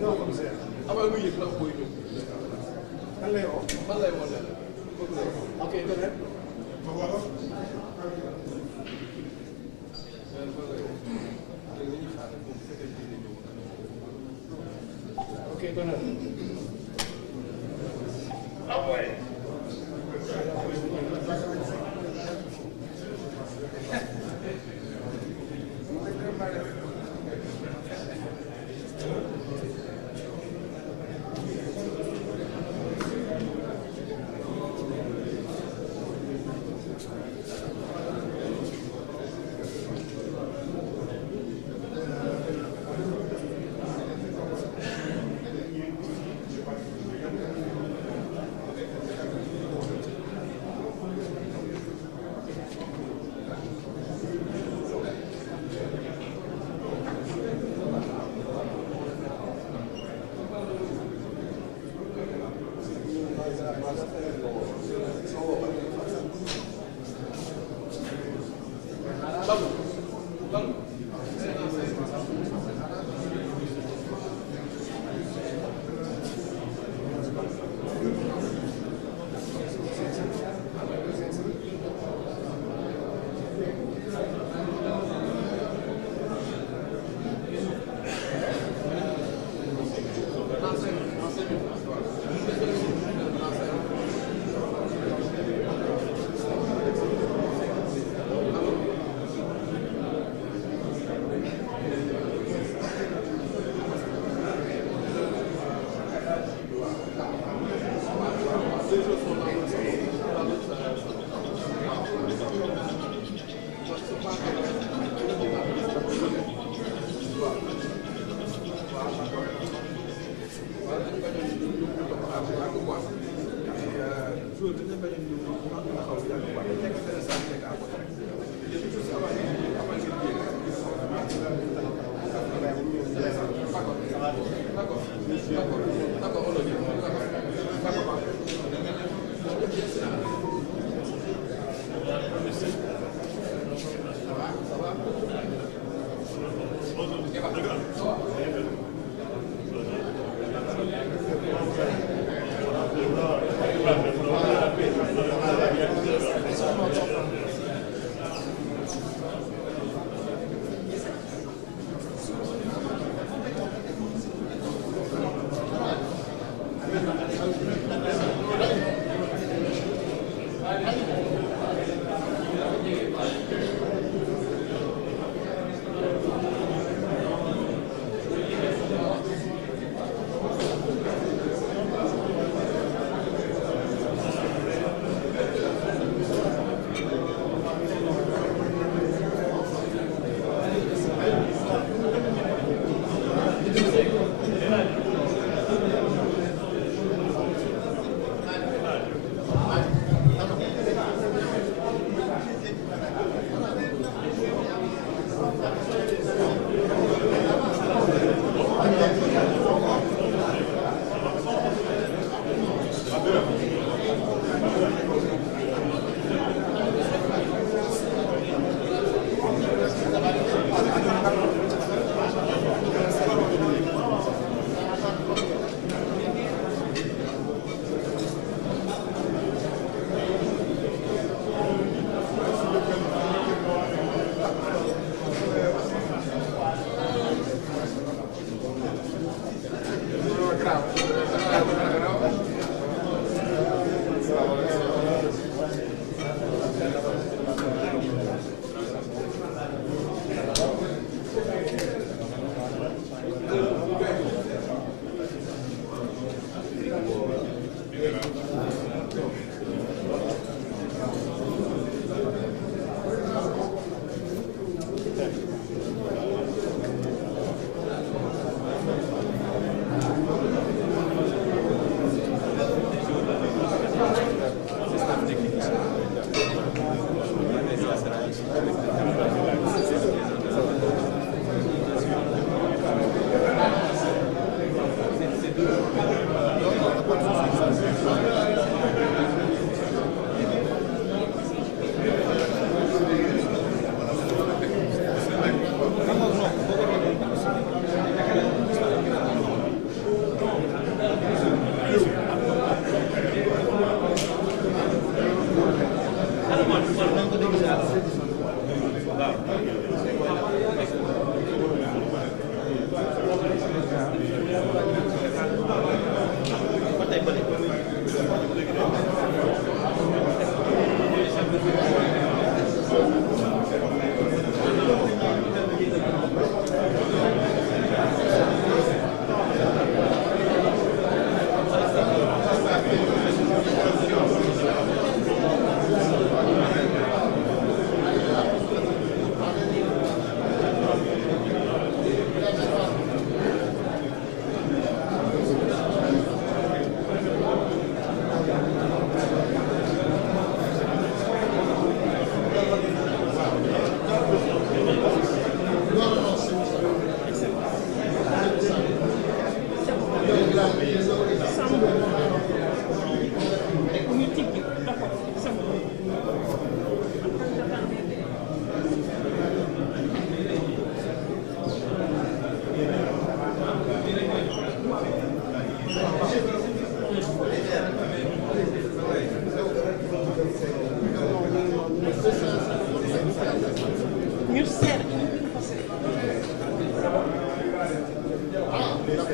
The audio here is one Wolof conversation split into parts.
Non, commissaire. Avant muy yëg la booy ñëw. Kan lay woo. Man lay woo ne la. Ok, demain. Ma voilà. Ok, demain. Ah ouais.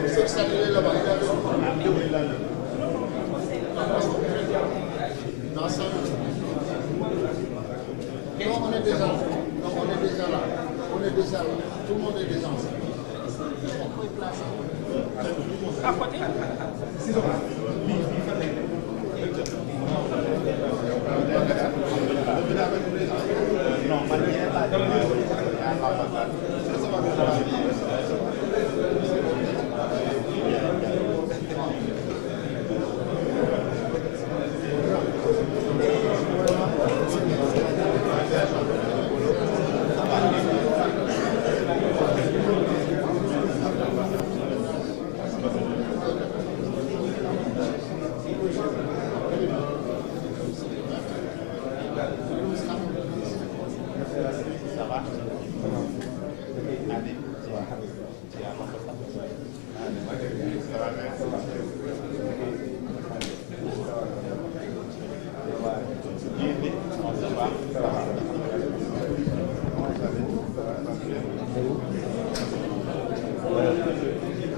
C'est salué là-bas. Dans ça. Non, on est déjà là. Non, on est déjà là. On est déjà là. Tout le monde est déjà ensemble. À côté.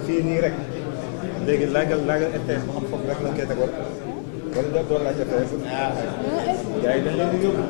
fii nii rek léegi laajal RTS mu xam foofu rek lañ koy tegoon wala nga doon laaj RTS gars yi dañ leen di yóbbu.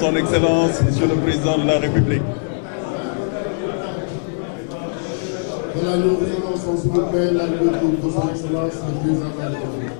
Son Excellence, Monsieur le Président de la République. Voilà, nous vous annonçons s'il vous plaît l'arrivée de Son Excellence le Président de la République.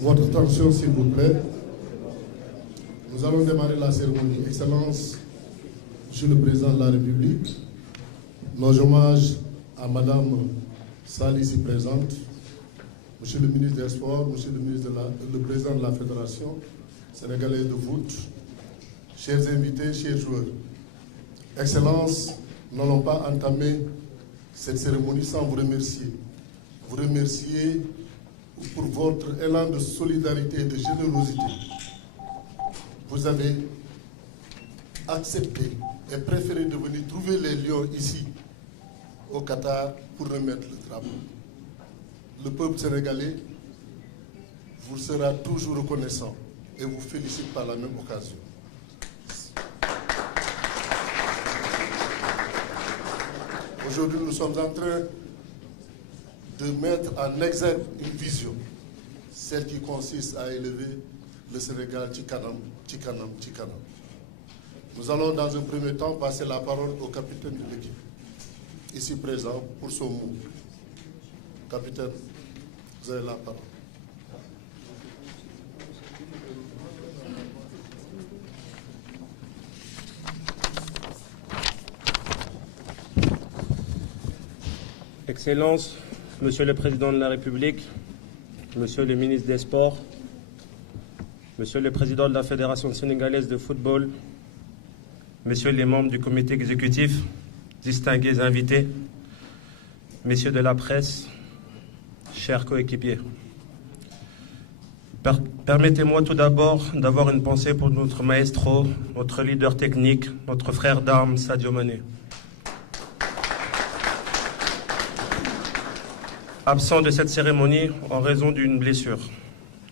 Votre attention, s'il vous plaît. Nous allons démarrer la cérémonie. Excellence, Monsieur le Président de la République, nos hommages à Madame Sali ici présente, Monsieur le ministre des Sports, Monsieur le Président de la Fédération sénégalaise de foot, chers invités, chers joueurs. Excellence, nous n'allons pas entamer cette cérémonie sans vous remercier. Vous remercier pour votre élan de solidarité et de générosité. Vous avez accepté et préféré de venir trouver les Lions ici, au Qatar, pour remettre le drapeau. Le peuple sénégalais vous sera toujours reconnaissant et vous félicite par la même occasion. Aujourd'hui, nous sommes en train de mettre en exergue une vision, celle qui consiste à élever le Sénégal Tchikanam, Tchikanam, Tchikanam. Nous allons dans un premier temps passer la parole au capitaine de l'équipe, ici présent, pour son mot. Capitaine, vous avez la parole. Excellences, Monsieur le Président de la République, Monsieur le ministre des Sports, Monsieur le Président de la Fédération sénégalaise de football, Messieurs les membres du comité exécutif, distingués invités, Messieurs de la presse, chers coéquipiers. Permettez-moi tout d'abord d'avoir une pensée pour notre maestro, notre leader technique, notre frère d'armes, Sadio Mané. Absent de cette cérémonie en raison d'une blessure.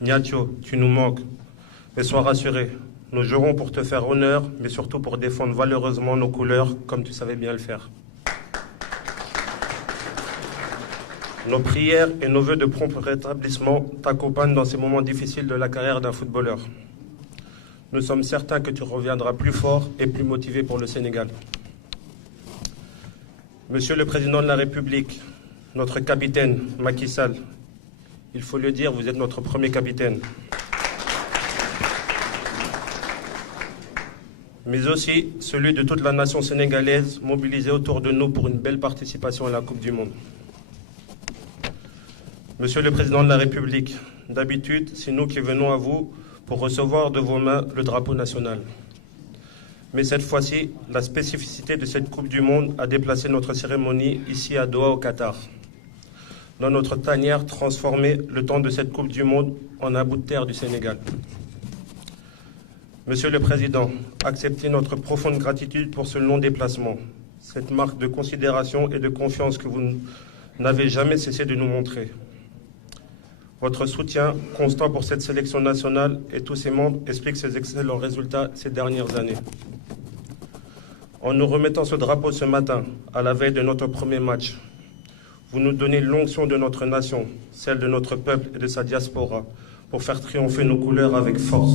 Niatio, tu nous manques. Mais sois rassuré, nous jouerons pour te faire honneur, mais surtout pour défendre valeureusement nos couleurs, comme tu savais bien le faire. Nos prières et nos vœux de prompt rétablissement t'accompagnent dans ces moments difficiles de la carrière d'un footballeur. Nous sommes certains que tu reviendras plus fort et plus motivé pour le Sénégal. Monsieur le Président de la République, notre capitaine, Macky Sall, il faut le dire, vous êtes notre premier capitaine. Mais aussi celui de toute la nation sénégalaise mobilisée autour de nous pour une belle participation à la Coupe du Monde. Monsieur le Président de la République, d'habitude, c'est nous qui venons à vous pour recevoir de vos mains le drapeau national. Mais cette fois-ci, la spécificité de cette Coupe du Monde a déplacé notre cérémonie ici à Doha, au Qatar. Dans notre tanière transformée le temps de cette Coupe du Monde en un bout de terre du Sénégal. Monsieur le Président, acceptez notre profonde gratitude pour ce long déplacement, cette marque de considération et de confiance que vous n'avez jamais cessé de nous montrer. Votre soutien constant pour cette sélection nationale et tous ses membres explique ces excellents résultats ces dernières années. En nous remettant ce drapeau ce matin, à la veille de notre premier match, vous nous donnez l'onction de notre nation, celle de notre peuple et de sa diaspora, pour faire triompher nos couleurs avec force.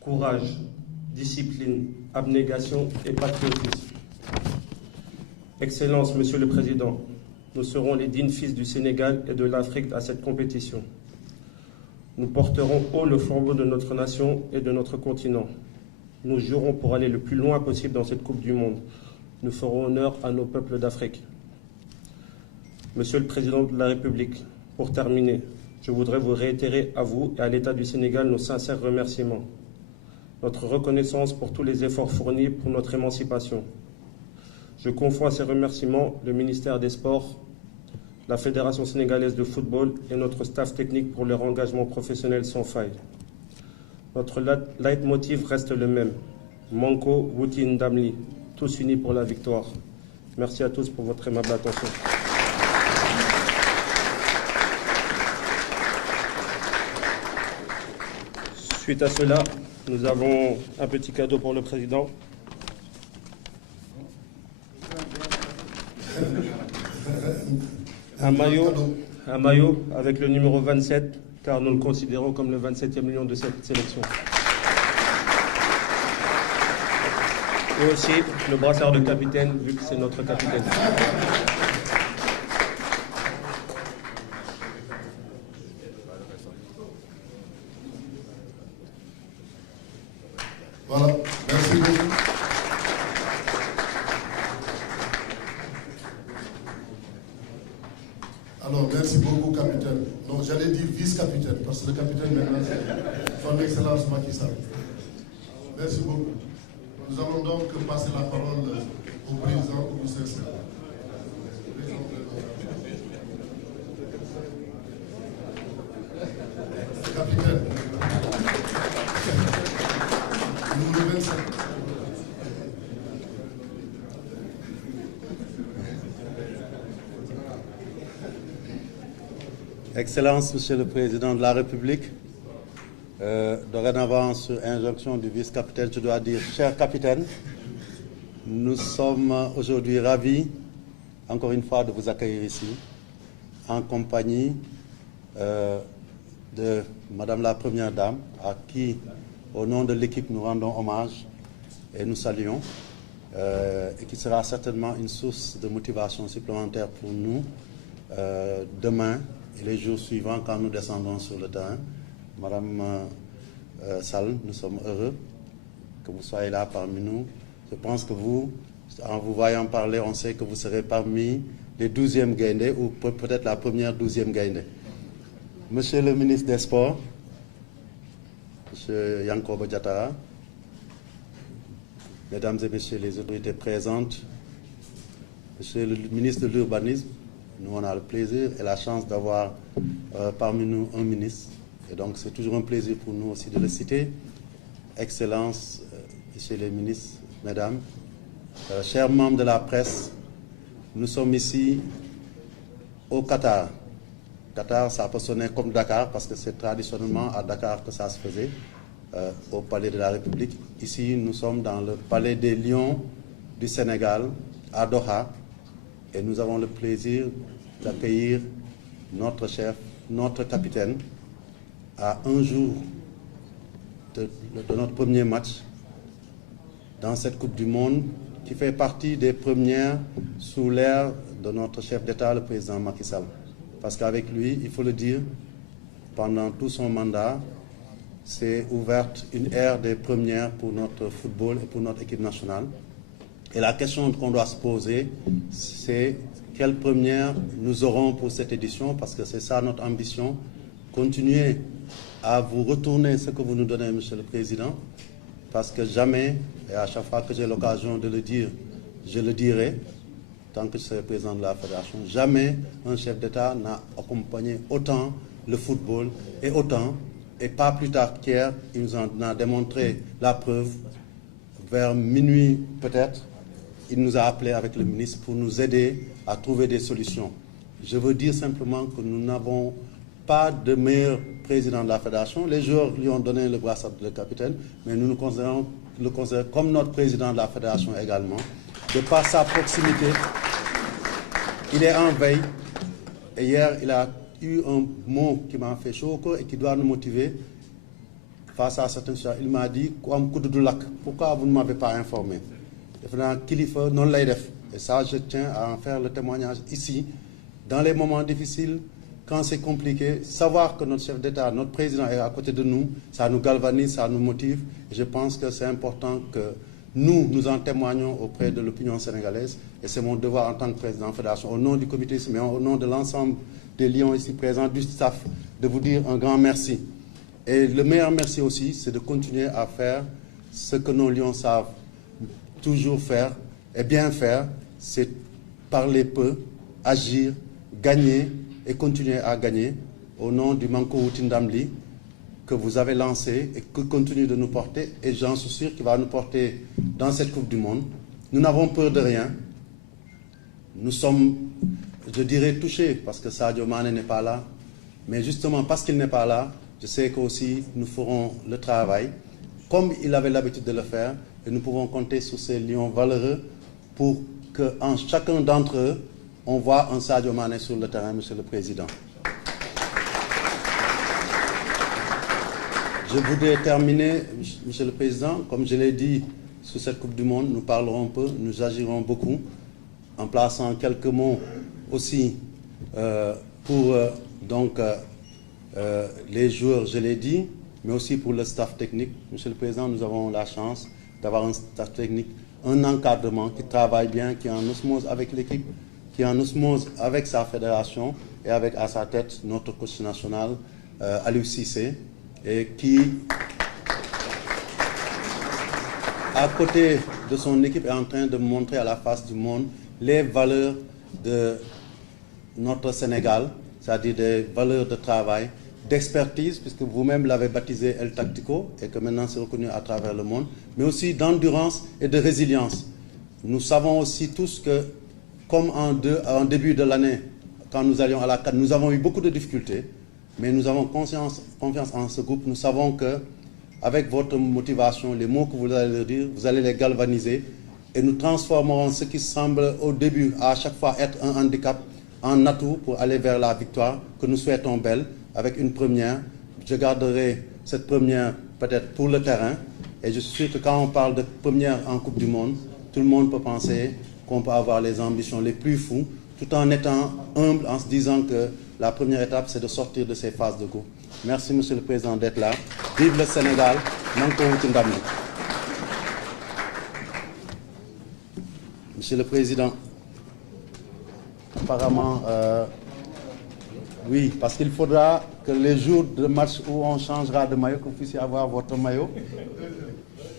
Courage, discipline, abnégation et patriotisme. Excellence, Monsieur le Président, nous serons les dignes fils du Sénégal et de l'Afrique à cette compétition. Nous porterons haut le flambeau de notre nation et de notre continent. Nous jouerons pour aller le plus loin possible dans cette Coupe du Monde. Nous ferons honneur à nos peuples d'Afrique. Monsieur le Président de la République, pour terminer, je voudrais vous réitérer à vous et à l'État du Sénégal nos sincères remerciements. Notre reconnaissance pour tous les efforts fournis pour notre émancipation. Je confonds à ces remerciements le ministère des Sports, la Fédération sénégalaise de football et notre staff technique pour leur engagement professionnel sans faille. Notre leitmotiv reste le même. Manko, Wuti, Ndamli, tous unis pour la victoire. Merci à tous pour votre aimable attention. Suite à cela, nous avons un petit cadeau pour le Président. Un maillot avec le numéro 27, car nous le considérons comme le 27e lion de cette sélection. Et aussi le brassard de capitaine, vu que c'est notre capitaine. Voilà, merci beaucoup. Alors, merci beaucoup, capitaine. Non, j'allais dire vice-capitaine, parce que le capitaine, maintenant, c'est son Excellence Macky Sall. Merci beaucoup. Nous allons donc passer la parole au président Ousmane Sonko. Capitaine. Numéro 25. Excellence, Monsieur le Président de la République, dorénavant, sur injonction du vice-capitaine, je dois dire, cher capitaine, nous sommes aujourd'hui ravis, encore une fois, de vous accueillir ici, en compagnie de Madame la Première Dame, à qui, au nom de l'équipe, nous rendons hommage et nous saluons, et qui sera certainement une source de motivation supplémentaire pour nous demain et les jours suivants quand nous descendons sur le terrain. Madame Sall, nous sommes heureux que vous soyez là parmi nous. Je pense que vous, en vous voyant parler, on sait que vous serez parmi les 12e Gaïndé ou peut-être la première 12e Gaïndé. Monsieur le ministre des Sports, Monsieur Yankoba Diattara, Mesdames et Messieurs les autorités présentes, Monsieur le ministre de l'Urbanisme, nous on a le plaisir et la chance d'avoir parmi nous un ministre. Et donc c'est toujours un plaisir pour nous aussi de le citer. Excellences, Messieurs les ministres, Mesdames, chers membres de la presse, nous sommes ici au Qatar. Qatar, ça peut sonner comme Dakar parce que c'est traditionnellement à Dakar que ça se faisait, au Palais de la République. Ici, nous sommes dans le Palais des Lions du Sénégal, à Doha, et nous avons le plaisir d'accueillir notre chef, notre capitaine, à un jour de notre premier match dans cette Coupe du Monde qui fait partie des premières sous l'ère de notre chef d'État, le président Macky Sall. Parce qu'avec lui, il faut le dire, pendant tout son mandat, s'est ouverte une ère des premières pour notre football et pour notre équipe nationale. Et la question qu'on doit se poser, c'est quelle première nous aurons pour cette édition, parce que c'est ça notre ambition, continuer à vous retourner ce que vous nous donnez, Monsieur le Président, parce que jamais, et à chaque fois que j'ai l'occasion de le dire, je le dirai, tant que je serai président de la Fédération, jamais un chef d'État n'a accompagné autant le football et autant, et pas plus tard qu'hier, il nous en a démontré la preuve, vers minuit peut-être, il nous a appelés avec le ministre pour nous aider à trouver des solutions. Je veux dire simplement que nous n'avons pas de meilleur président de la Fédération. Les joueurs lui ont donné le brassard de capitaine, mais nous le considérons comme notre président de la Fédération également. De par sa proximité, il est en veille. Et hier, il a eu un mot qui m'a fait chaud au cœur et qui doit nous motiver face à certaines choses. Il m'a dit, pourquoi vous ne m'avez pas informé? Et ça, je tiens à en faire le témoignage ici. Dans les moments difficiles, quand c'est compliqué, savoir que notre chef d'État, notre président est à côté de nous, ça nous galvanise, ça nous motive. Et je pense que c'est important que nous en témoignons auprès de l'opinion sénégalaise. Et c'est mon devoir en tant que président de la Fédération, au nom du comité, mais au nom de l'ensemble des Lions ici présents, du staff, de vous dire un grand merci. Et le meilleur merci aussi, c'est de continuer à faire ce que nos Lions savent toujours faire et bien faire, c'est parler peu, agir, gagner et continuer à gagner au nom du Manko Wutindamli que vous avez lancé et que continue de nous porter, et j'en suis sûr qu'il va nous porter dans cette Coupe du Monde. Nous n'avons peur de rien. Nous sommes, je dirais, touchés parce que Sadio Mané n'est pas là, mais justement parce qu'il n'est pas là, je sais qu'aussi nous ferons le travail comme il avait l'habitude de le faire, et nous pouvons compter sur ces lions valeureux pour qu'en chacun d'entre eux, on voit un Sadio Mané sur le terrain, Monsieur le Président. Je voudrais terminer, Monsieur le Président, comme je l'ai dit, sur cette Coupe du Monde, nous parlerons peu, nous agirons beaucoup, en plaçant quelques mots aussi pour les joueurs, je l'ai dit, mais aussi pour le staff technique. Monsieur le Président, nous avons la chance d'avoir un staff technique, un encadrement qui travaille bien, qui est en osmose avec l'équipe, qui est en osmose avec sa fédération et avec à sa tête notre coach national, Aliou Cissé, et qui, à côté de son équipe, est en train de montrer à la face du monde les valeurs de notre Sénégal, c'est-à-dire des valeurs de travail, d'expertise, puisque vous-même l'avez baptisé El Tactico et que maintenant c'est reconnu à travers le monde, mais aussi d'endurance et de résilience. Nous savons aussi tous que, comme en début de l'année, quand nous allions à la CAN, nous avons eu beaucoup de difficultés, mais nous avons confiance en ce groupe. Nous savons que, avec votre motivation, les mots que vous allez leur dire, vous allez les galvaniser et nous transformerons ce qui semble au début à chaque fois être un handicap en atout pour aller vers la victoire que nous souhaitons belle avec une première. Je garderai cette première peut-être pour le terrain et je suis sûr que quand on parle de première en Coupe du Monde, tout le monde peut penser qu'on peut avoir les ambitions les plus fous tout en étant humble, en se disant que la première étape c'est de sortir de ces phases de groupe. Merci Monsieur le Président d'être là. Vive le Sénégal. Monsieur le Président, apparemment, oui, parce qu'il faudra que les jours de match où on changera de maillot, que vous puissiez avoir votre maillot.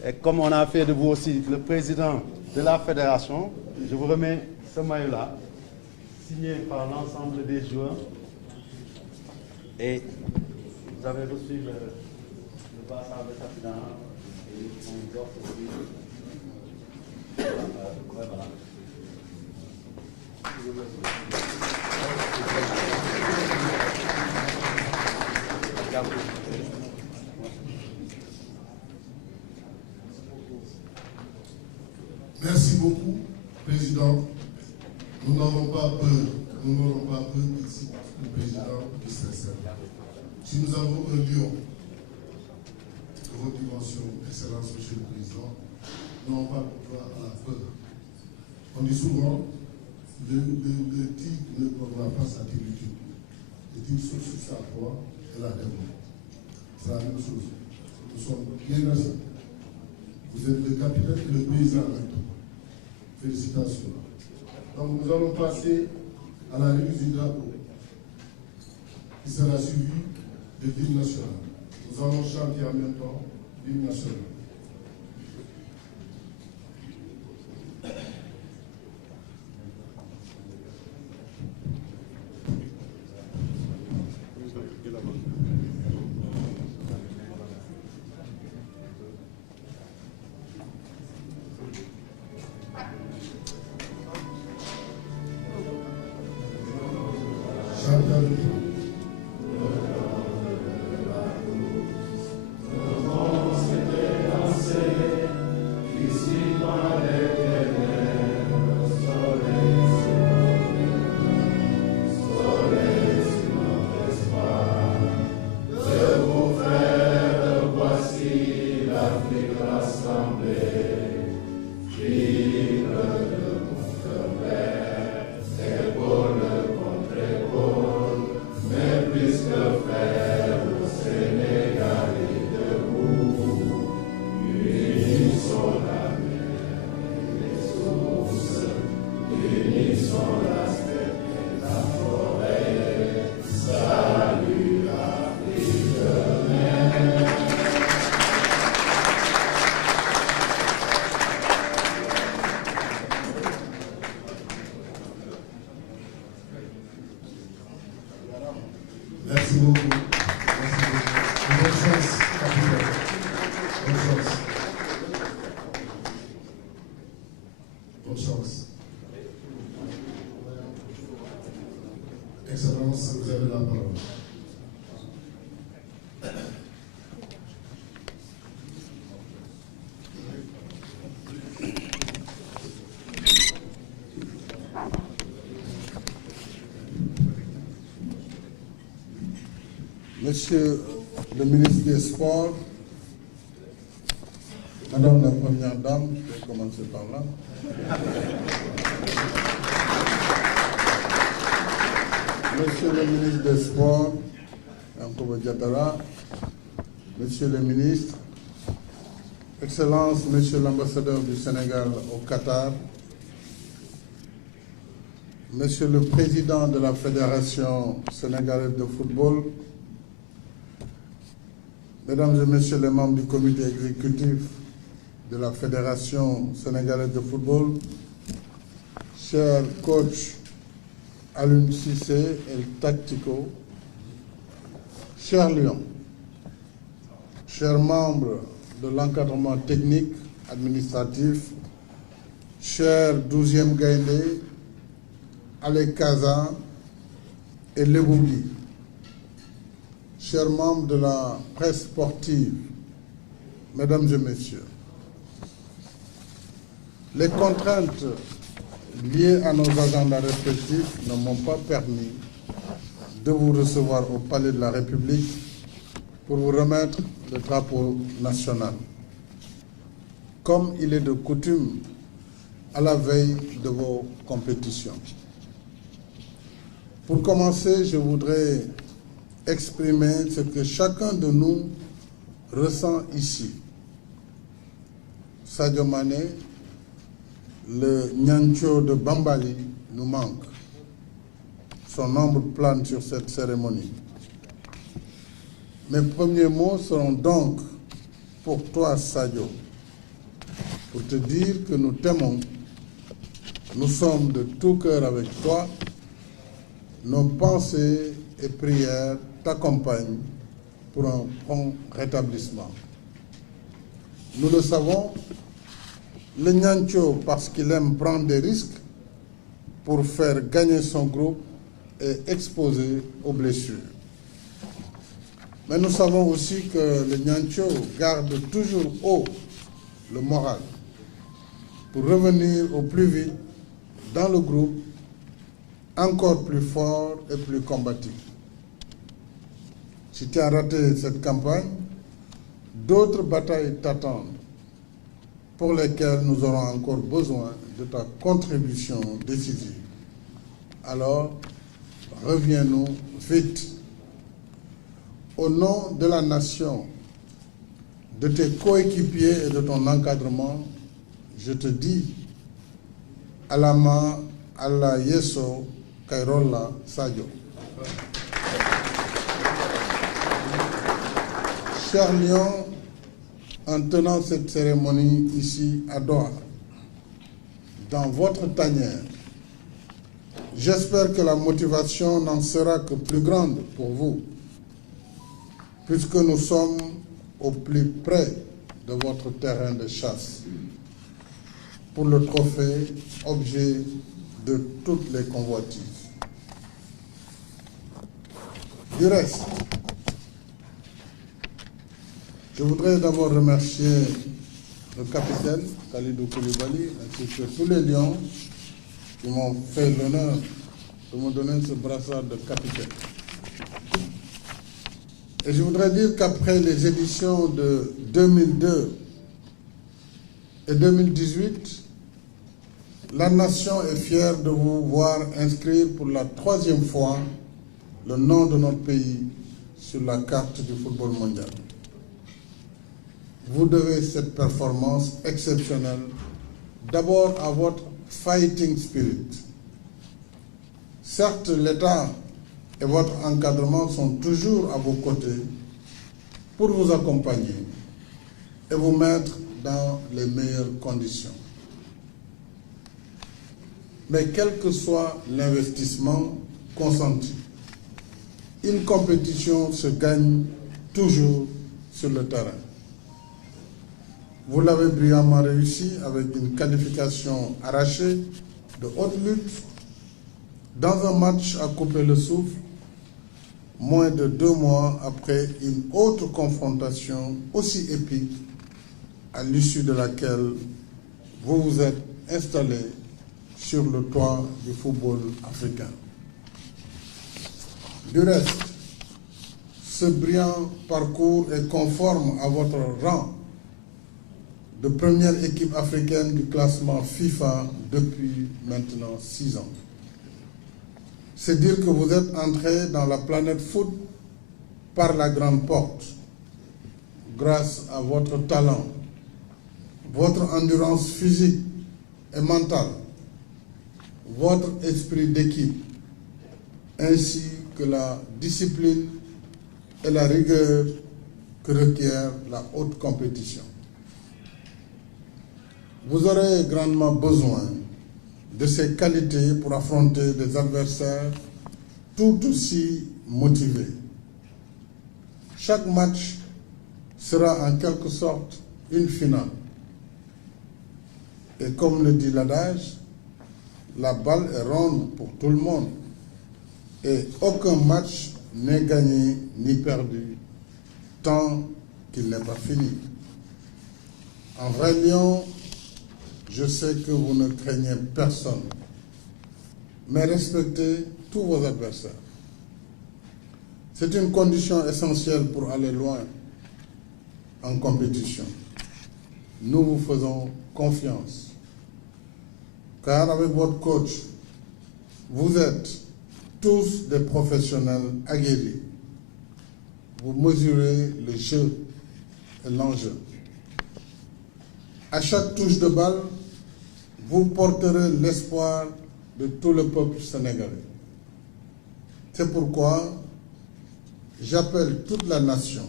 Et comme on a fait de vous aussi le président de la fédération, je vous remets ce maillot-là, signé par l'ensemble des joueurs. Et vous avez reçu le brassard de capitaine et on vous offre aussi. Voilà. Merci beaucoup, Président. Nous n'aurons pas peur. Nous n'aurons pas peur ici, le Président qui se sert. Si nous avons un lion de votre dimension, Excellence, Monsieur le Président, nous n'avons pas droit à la peur. On dit souvent, le tigre ne prendra pas sa territoire. Le tigre saute sur sa proie et la dévore. C'est la même chose. Nous sommes bien assis. Vous êtes le capitaine et le président. Félicitations. Donc nous allons passer à la remise du drapeau, qui sera suivi de l'hymne national. Nous allons chanter en même temps l'hymne national. Merci beaucoup. Merci beaucoup. Bonne chance, capitaine. Bonne chance. Bonne chance. Excellence, vous avez la parole. Monsieur le ministre des Sports, Madame la Première Dame, je vais commencer par là. Monsieur le ministre des Sports, Yankoba Diatara, Monsieur le ministre, Excellences, Monsieur l'ambassadeur du Sénégal au Qatar, Monsieur le Président de la Fédération sénégalaise de football, Mesdames et Messieurs les membres du comité exécutif de la Fédération sénégalaise de football, cher coach Alioune Cissé El Tactico, cher Lion, chers membres de l'encadrement technique, administratif, cher 12e Gaïndé, Ale Kaza et Lebougui, chers membres de la presse sportive, Mesdames et Messieurs, les contraintes liées à nos agendas respectifs ne m'ont pas permis de vous recevoir au Palais de la République pour vous remettre le drapeau national, comme il est de coutume à la veille de vos compétitions. Pour commencer, je voudrais exprimer ce que chacun de nous ressent ici. Sadio Mané, le Niancho de Bambali, nous manque. Son ombre plane sur cette cérémonie. Mes premiers mots seront donc pour toi, Sadio, pour te dire que nous t'aimons, nous sommes de tout cœur avec toi, nos pensées et prières t'accompagnent pour un prompt rétablissement. Nous le savons, le Niancho, parce qu'il aime prendre des risques pour faire gagner son groupe, est exposé aux blessures. Mais nous savons aussi que le Niancho garde toujours haut le moral pour revenir au plus vite dans le groupe, encore plus fort et plus combatif. Si tu as raté cette campagne, d'autres batailles t'attendent pour lesquelles nous aurons encore besoin de ta contribution décisive. Alors, reviens-nous vite. Au nom de la nation, de tes coéquipiers et de ton encadrement, je te dis, Alama Allah Yeso Kairola Sadio. Cher Lion, en tenant cette cérémonie ici à Doha, dans votre tanière, j'espère que la motivation n'en sera que plus grande pour vous, puisque nous sommes au plus près de votre terrain de chasse, pour le trophée, objet de toutes les convoitises. Du reste, je voudrais d'abord remercier le capitaine Khalidou Koulibaly ainsi que tous les lions qui m'ont fait l'honneur de me donner ce brassard de capitaine. Et je voudrais dire qu'après les éditions de 2002 et 2018, la nation est fière de vous voir inscrire pour la 3e fois le nom de notre pays sur la carte du football mondial. Vous devez cette performance exceptionnelle d'abord à votre fighting spirit. Certes, l'État et votre encadrement sont toujours à vos côtés pour vous accompagner et vous mettre dans les meilleures conditions. Mais quel que soit l'investissement consenti, une compétition se gagne toujours sur le terrain. Vous l'avez brillamment réussi avec une qualification arrachée de haute lutte dans un match à couper le souffle, moins de 2 mois après une autre confrontation aussi épique à l'issue de laquelle vous vous êtes installé sur le toit du football africain. Du reste, ce brillant parcours est conforme à votre rang de première équipe africaine du classement FIFA depuis maintenant 6 ans. C'est dire que vous êtes entré dans la planète foot par la grande porte. grâce à votre talent, votre endurance physique et mentale, votre esprit d'équipe, ainsi que la discipline et la rigueur que requiert la haute compétition. Vous aurez grandement besoin de ces qualités pour affronter des adversaires tout aussi motivés. Chaque match sera en quelque sorte une finale. Et comme le dit l'adage, la balle est ronde pour tout le monde et aucun match n'est gagné ni perdu tant qu'il n'est pas fini. En vrai lion, je sais que vous ne craignez personne, mais respectez tous vos adversaires. C'est une condition essentielle pour aller loin en compétition. Nous vous faisons confiance, car avec votre coach, vous êtes tous des professionnels aguerris. Vous mesurez le jeu et l'enjeu. À chaque touche de balle, vous porterez l'espoir de tout le peuple sénégalais. C'est pourquoi j'appelle toute la nation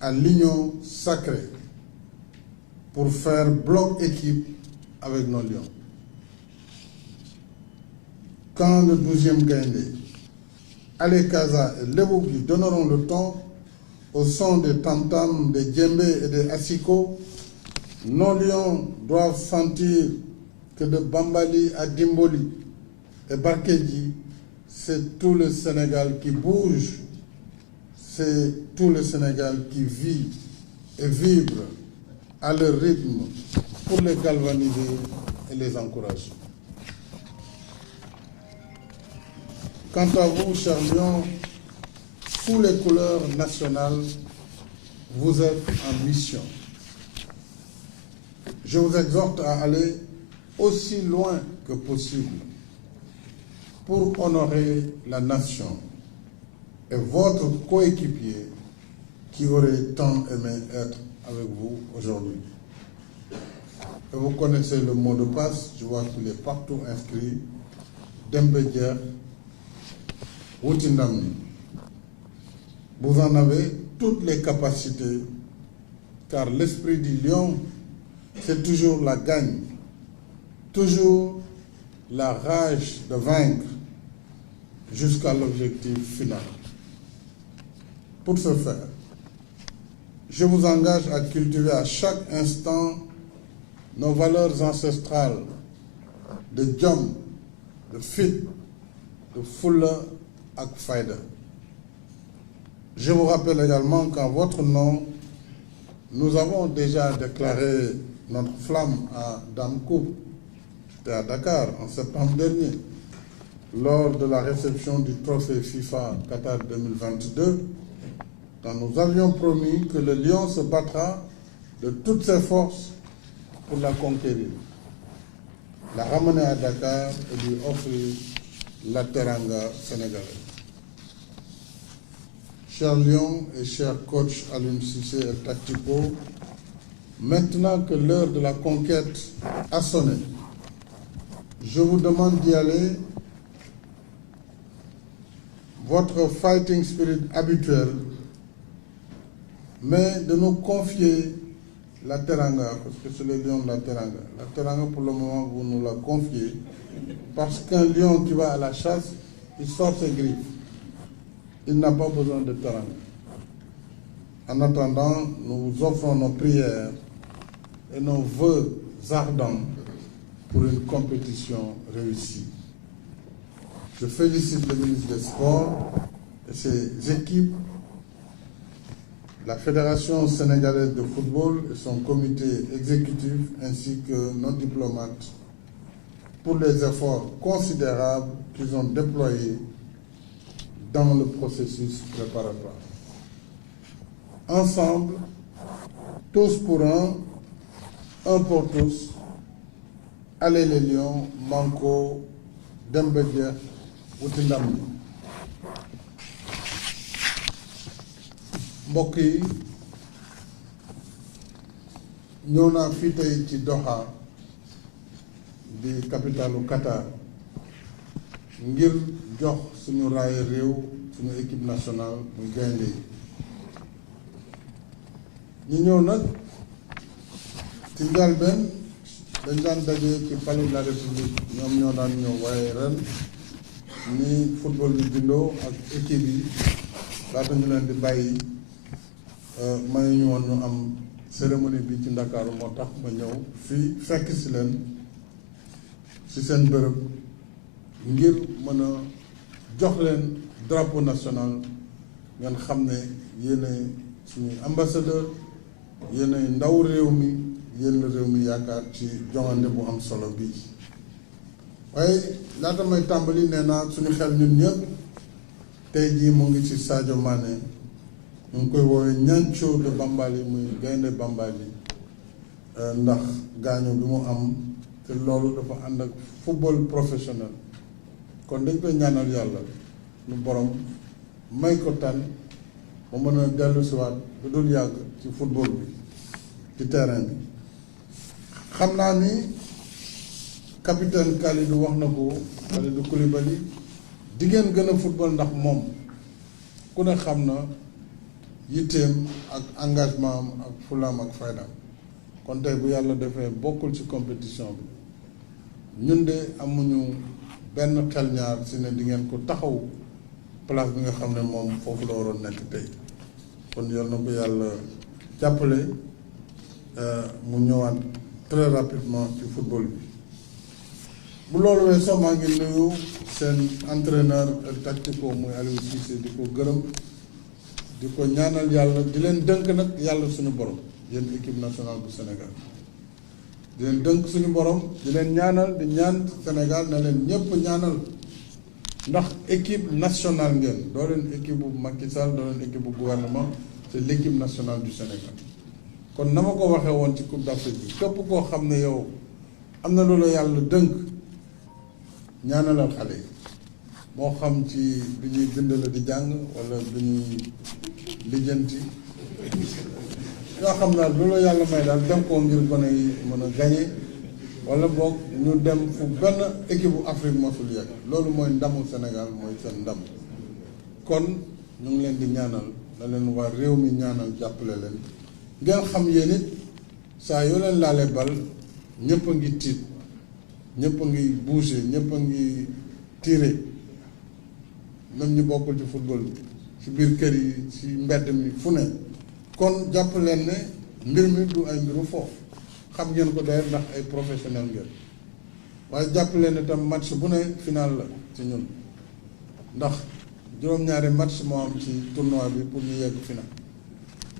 à l'union sacrée pour faire bloc équipe avec nos lions. Quand le 12e Gaïndé, Ali Kaza et Lebougui donneront le ton au son des tam-tams, des djembés et des asiko, nos lions doivent sentir que de Bambali à Dimboli et Barkedji, c'est tout le Sénégal qui bouge, c'est tout le Sénégal qui vit et vibre à leur rythme pour les galvaniser et les encourager. Quant à vous, chers lions, sous les couleurs nationales, vous êtes en mission. Je vous exhorte à aller aussi loin que possible pour honorer la nation et votre coéquipier qui aurait tant aimé être avec vous aujourd'hui. Et vous connaissez le mot de passe, je vois qu'il est partout inscrit, Dembédier, Woutindamni. Vous en avez toutes les capacités, car l'esprit du lion, c'est toujours la gagne, toujours la rage de vaincre jusqu'à l'objectif final. Pour ce faire, je vous engage à cultiver à chaque instant nos valeurs ancestrales de jom, de fit, de fulla ak fayda. Je vous rappelle également qu'en votre nom, nous avons déjà déclaré notre flamme à Damkou, c'était à Dakar en septembre dernier, lors de la réception du trophée FIFA Qatar 2022, quand nous avions promis que le lion se battra de toutes ses forces pour la conquérir, la ramener à Dakar et lui offrir la teranga sénégalaise. Chers lions et chers coachs Aliou Cissé et Tactico, maintenant que l'heure de la conquête a sonné, je vous demande d'y aller. Votre fighting spirit habituel, mais de nous confier la teranga, parce que c'est le lion de la teranga. La teranga, pour le moment, vous nous la confiez, parce qu'un lion qui va à la chasse, il sort ses griffes. Il n'a pas besoin de teranga. En attendant, nous vous offrons nos prières et nos vœux ardents pour une compétition réussie. Je félicite le ministre des Sports et ses équipes, la Fédération sénégalaise de football et son comité exécutif, ainsi que nos diplomates, pour les efforts considérables qu'ils ont déployés dans le processus préparatoire. Ensemble, tous pour un pour tous, allez les lions, Manko, Dembédier, Woutindamni. mbokk yi ñëw naa fii tey ci Doha di capitalu Qatar ngir jox suñu raaya réew suñu équipe nationale muy gaynde yi ñu ñëw nag ci njëlbéen dañ daan daje ci palais de la République ñoom ñoo daan ñëw, waaye ren ni football bi bindoo ak équipe yi laata ñu leen di bàyyi may ñu woon ñu am cérémonie bi ci Ndakaaru, moo tax ma ñëw fii fekk si leen ci seen bërëb ngir mën a jox leen drapeau national. ngeen xam ne yéenay suñuy ambassadeur, yéenay ndaw réew mi, yéen la réew mi yaakaar ci joŋante bu am solo bii. waaye laata may tàmbali nee naa suñu xel ñun ñëpp tey jii mu ngi ci Sadio Mané, ñu ngi koy woowee Ñancho de Bambali, muy gaynde Bambali, ndax gaaño bi mu am te loolu dafa ànd ak football professionnel. kon dañ koy ñaanal yàlla nu borom may ko tan mu mën a dellu siwaat lu dul yàgg ci football bi ci terrain bi. xam naa ni capitaine Kalidou wax na ko, Kalidou Koulibaly, di ngeen gën a football ndax moom ku ne xam na yitteem ak engagement am ak fulaam ak faydaam. kon tey bu yàlla defee bokkul ci compétition bi, ñun de amuñu benn xel ñaar si ne di ngeen ko taxaw place bi nga xam ne moom foofu la waroon nekk tey. kon yal na ko yàlla jàppale mu ñëwaat très rapidement ci football bi. bu loolu weesoo maa ngi nuyu seen entraîneur tactico muy Aliou Cissé, di ko gërëm, di ko ñaanal yàlla, di leen dënk nag yàlla suñu borom, yéen équipe nationale bu Sénégal di leen dënk suñu borom, di leen ñaanal, di ñaan Sénégal na leen ñëpp ñaanal, ndax équipe nationale ngeen, doo leen équipe bu Macky Sall, doo leen équipe bu gouvernement, c'est l'équipe nationale du Sénégal. kon na ma ko waxee woon ci Coupe d'Afrique bi, képp koo xam ne yow am na loolu yàlla dënk, ñaanalal xale yi, moo xam ci bi ñuy bind la di jàng wala bi ñuy lijjanti, yoo xam daal loolu yàlla may daal dem ko ngir gone yi mën a gañe, wala boog ñu dem fu benn équipe bu Afrique mosul yegg. loolu mooy ndamu Sénégal, mooy seen ndam. kon ñu ngi leen di ñaanal, na leen waa réew mi ñaanal, jàppale leen. ngeen xam yéen it saa yoo leen laalee bal ñëpp a ngi tiit, ñëpp a ngi bouger, ñëpp a ngi tirer, même ñu bokkul ci football bi, ci biir kër yi, ci mbedd mi, fu ne. kon jàpp leen ne mbir mi du ay mbiru foofu, xam ngeen ko d'ailleurs ndax ay professionnel ngeen. waaye jàpp leen ne tam match bu ne final la ci ñun, ndax juróom-ñaari match moo am ci tournoi bi pour ñu yegg final.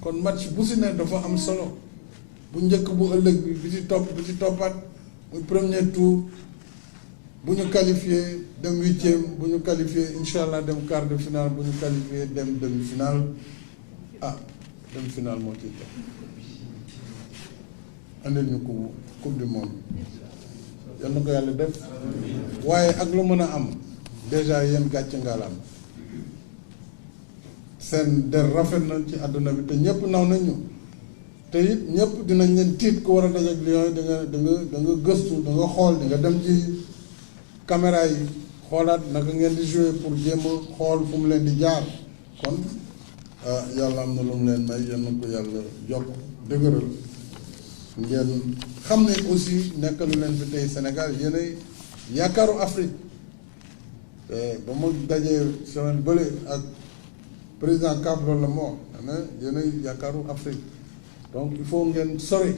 kon match bu si ne dafa am solo, bu njëkk bu ëllëg bi ci topp bi ci toppaat, muy premier tour, bu ñu qualifié dem 8e, bu ñu qualifié incha allah dem quart de finale, bu ñu qualifié dem demi finale. dem final moo ciy topp, andil ñu ko coupe du monde, yal na ko yàlla def. waaye ak lu mën a am, déjà yéen gàcce ngaalaam, seen der rafet na ci àdduna bi te ñëpp naw nañ ñu, te it ñëpp dinañ leen tiit ku war a dajeek Lions yi. da nga gëstu, da nga xool, di nga dem ci caméra yi xoolaat naka ngeen di jouer pour jéem a xool fu mu leen di jaar. kon yàlla am na lu mu leen may, yal na ko yàlla yokk dëgëral. ngeen xam ne aussi nekkalu leen fi tey Sénégal, yéenay yaakaaru Afrique. ba ma dajee semaine bële ak président Cap loolu la moo ne yéenay yaakaaru Afrique, donc il faut ngeen sori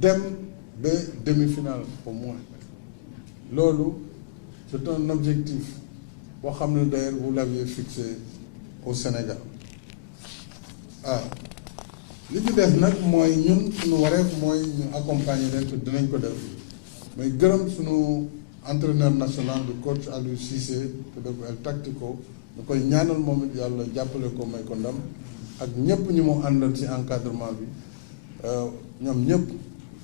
dem ba demi-finale au moins. loolu c'est un objectif boo xam ne d'ailleurs vous l'aviez fixé au Sénégal. li ci des nag mooy ñun suñu wareef mooy ñu accompagner leen te dinañ ko def. mais gërëm suñu entraîneur national du coach Aliou Cissé te def El Tactico, ñu koy ñaanal moom it yàlla jàppale ko, may ko ndam, ak ñëpp ñu mu àndal ci encadrement bi, ñoom ñëpp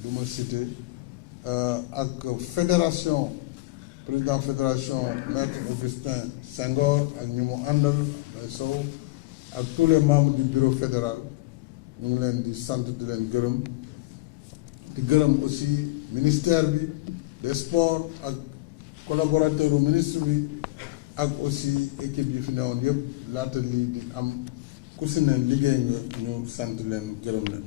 du ma cité, ak fédération, président fédération maître Augustin Senghor ak ñu mu àndal, Sow, ak tous les membres du bureau fédéral. ñu ngi leen di sant di leen gërëm di gërëm aussi ministère bi des sports ak collaborateur u ministre bi ak aussi équipe yi fi newoon yëpp laata lii di am ku si ne liggéey nga ñu sant leen gërëm leen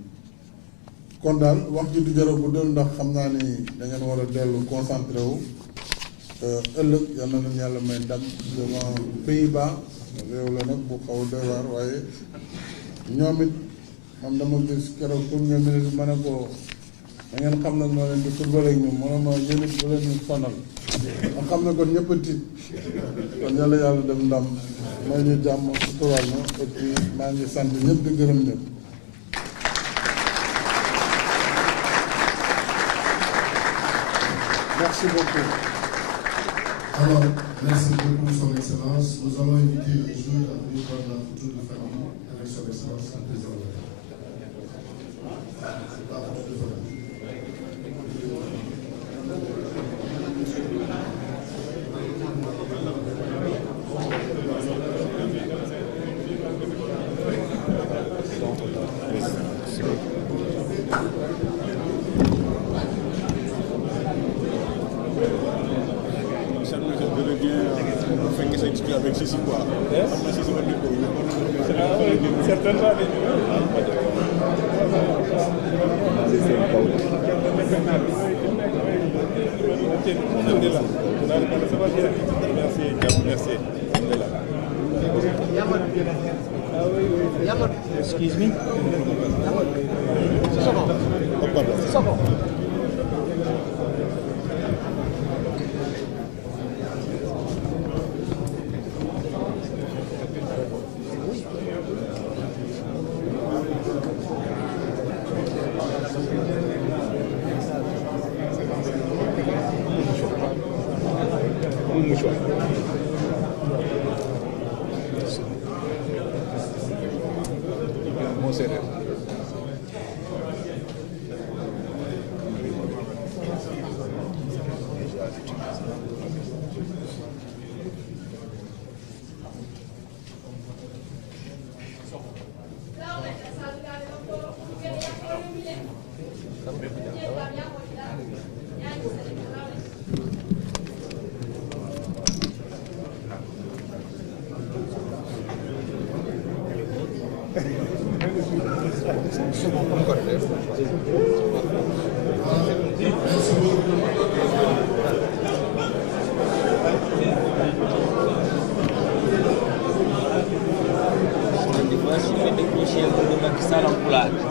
kon daal wax ji du jar a guddal ndax xam naa ni da ngeen war a dellu concentré wu ëllëg yal na leen yàlla may ndam devant Pays-Bas réew la nag bu xaw doy waar waaye ñoom it man dama gis keroog pour nga minute ma ne ko da ngeen xam nag noo leen di football ak ñoom mu ne ma yéen it bu leen ñu sonal ma xam ne kon ñëpp a tiit kon yàlla yàlla def ndam may ñu jàmm sutural na et puis maa ngi sant ñëpp di gërëm ñëpp. Merci beaucoup. Alors, merci beaucoup, Son Excellence. Nous allons inviter le juge à venir prendre la photo de famille avec Son Excellence, le président de la avec ceci quoi. Certainement. Excuse me. Voici le décroché de Macky Sall en coulage.